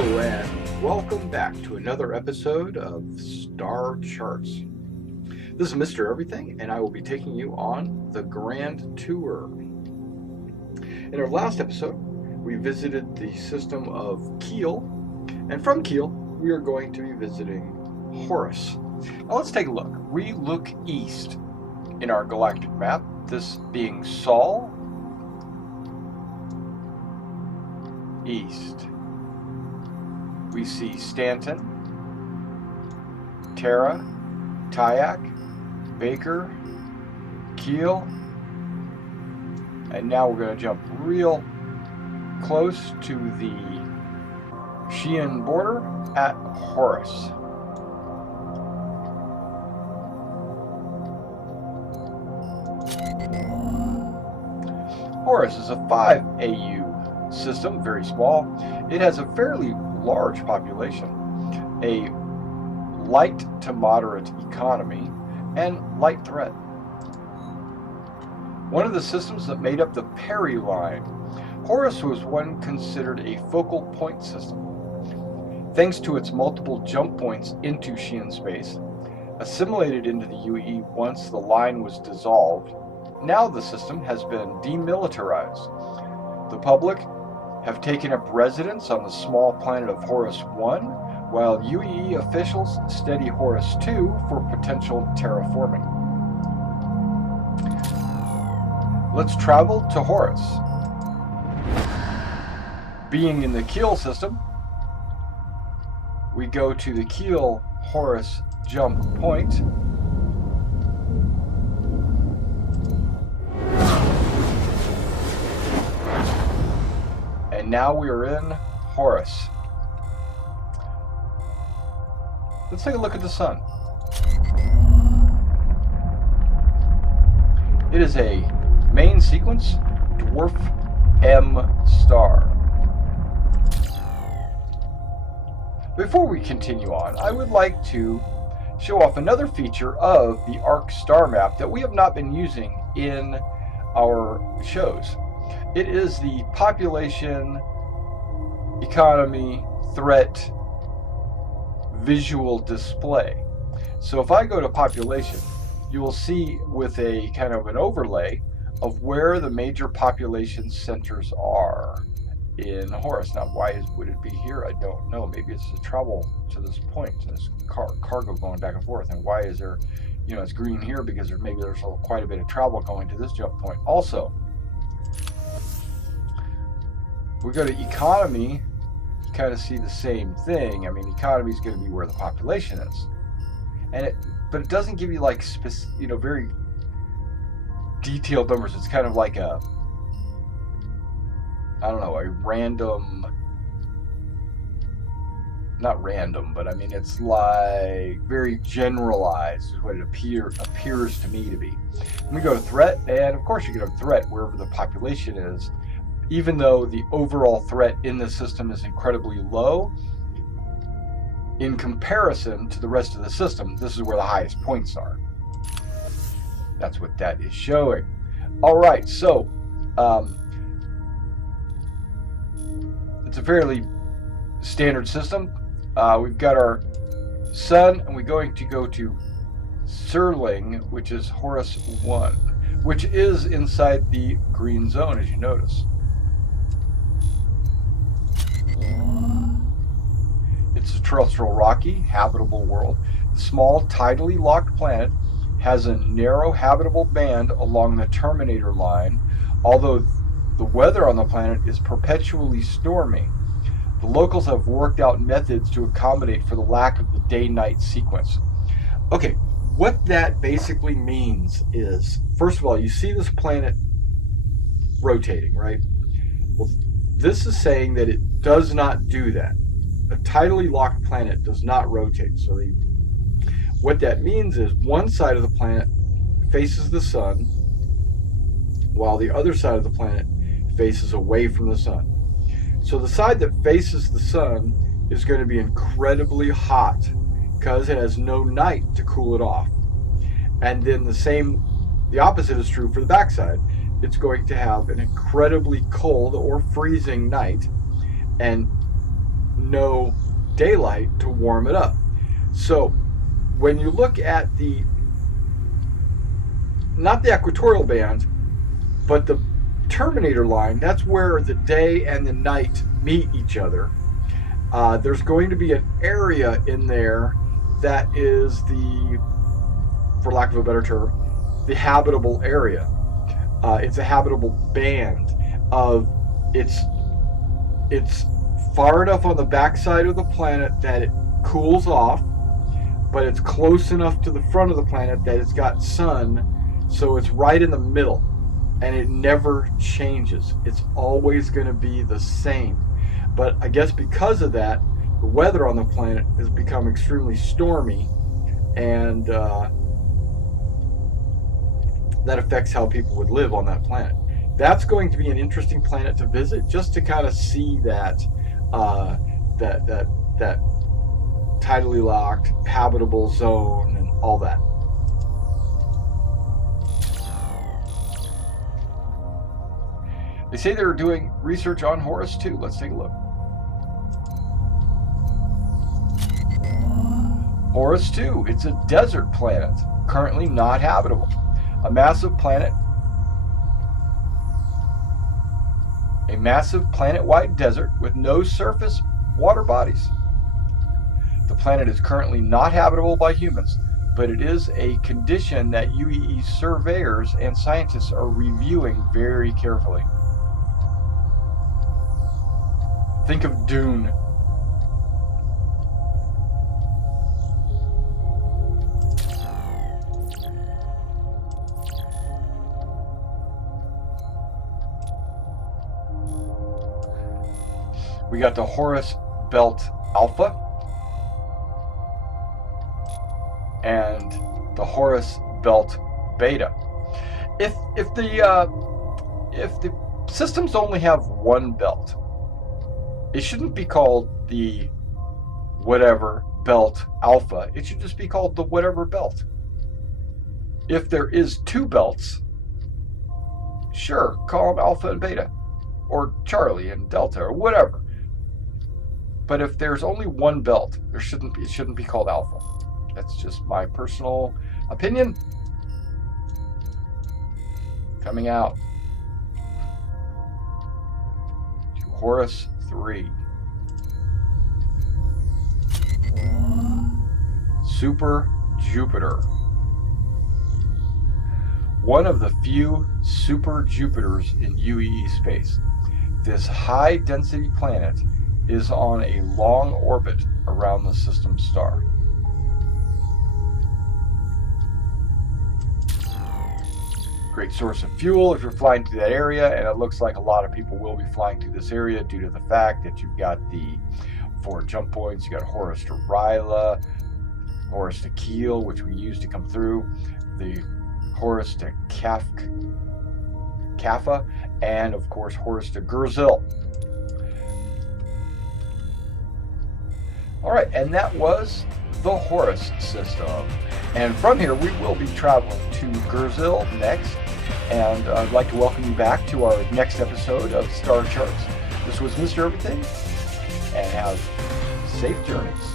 Hello and welcome back to another episode of Star Charts. This is Mr. Everything and I will be taking you on the Grand Tour. In our last episode, we visited the system of Keel, and from Keel, we are going to be visiting Horus. Now let's take a look. We look east in our galactic map, this being Sol, east. We see Stanton, Terra, Tyak, Baker, Keel, and now we're going to jump real close to the Xian border at Horus. Horus is a 5 AU system, very small. It has a fairly large population, a light to moderate economy, and light threat. One of the systems that made up the Perry line, Horus was one considered a focal point system. Thanks to its multiple jump points into Xian space, assimilated into the UE once the line was dissolved, now the system has been demilitarized. The public have taken up residence on the small planet of Horus 1, while UEE officials study Horus 2 for potential terraforming. Let's travel to Horus. Being in the Keel system, we go to the Keel-Horus jump point. And now we are in Horus. Let's take a look at the sun. It is a main sequence dwarf M star. Before we continue on, I would like to show off another feature of the ARC star map that we have not been using in our shows. It is the population, economy, threat, visual display. So if I go to population, you will see with a kind of an overlay of where the major population centers are in Horus. Now, why would it be here? I don't know. Maybe it's the travel to this point, this cargo going back and forth. And why is there, it's green here because there's quite a bit of travel going to this jump point. Also, we go to economy, you kind of see the same thing. I mean, economy is going to be where the population is, but it doesn't give you like very detailed numbers. It's kind of like a random, not random, but I mean it's like very generalized is what it appears to me to be. And we go to threat, and of course you get a threat wherever the population is. Even though the overall threat in the system is incredibly low, in comparison to the rest of the system, this is where the highest points are. That's what that is showing. All right, so it's a fairly standard system. We've got our sun, and we're going to go to Serling, which is Horus 1, which is inside the green zone, as you notice. It's a terrestrial rocky, habitable world. The small, tidally locked planet has a narrow habitable band along the terminator line, although the weather on the planet is perpetually stormy. The locals have worked out methods to accommodate for the lack of the day-night sequence. Okay, what that basically means is, first of all, you see this planet rotating, right? Well, this is saying that it does not do that. A tidally locked planet does not rotate. So what that means is one side of the planet faces the sun, while the other side of the planet faces away from the sun. So the side that faces the sun is going to be incredibly hot because it has no night to cool it off. And then the opposite is true for the backside. It's going to have an incredibly cold or freezing night and no daylight to warm it up. So when you look at not the equatorial band, but the terminator line, that's where the day and the night meet each other. There's going to be an area in there that is for lack of a better term, the habitable area. It's a habitable band of it's far enough on the backside of the planet that it cools off, but it's close enough to the front of the planet that it's got sun, so it's right in the middle, and it never changes. It's always going to be the same. But I guess because of that, the weather on the planet has become extremely stormy, and that affects how people would live on that planet. That's going to be an interesting planet to visit, just to kind of see that that tidally locked, habitable zone and all that. They say they're doing research on Horus too. Let's take a look. Horus 2, it's a desert planet, currently not habitable. A massive planet-wide desert with no surface water bodies. The planet is currently not habitable by humans, but it is a condition that UEE surveyors and scientists are reviewing very carefully. Think of Dune. We got the Horus Belt Alpha and the Horus Belt Beta. If the systems only have one belt, it shouldn't be called the whatever belt Alpha. It should just be called the whatever belt. If there is two belts, sure, call them Alpha and Beta, or Charlie and Delta, or whatever. But if there's only one belt, it shouldn't be called Alpha. That's just my personal opinion. Coming out to Horus 3. Super Jupiter. One of the few super Jupiters in UEE space. This high-density planet is on a long orbit around the system star. Great source of fuel if you're flying to that area, and it looks like a lot of people will be flying to this area due to the fact that you've got the 4 jump points. You got Horus to Ryla, Horus to Keel, which we use to come through, the Horus to Kaffa, and of course Horus to Gurzil. All right, and that was the Horus system. And from here, we will be traveling to Gurzil next. And I'd like to welcome you back to our next episode of Star Charts. This was Mr. Everything, and have safe journeys.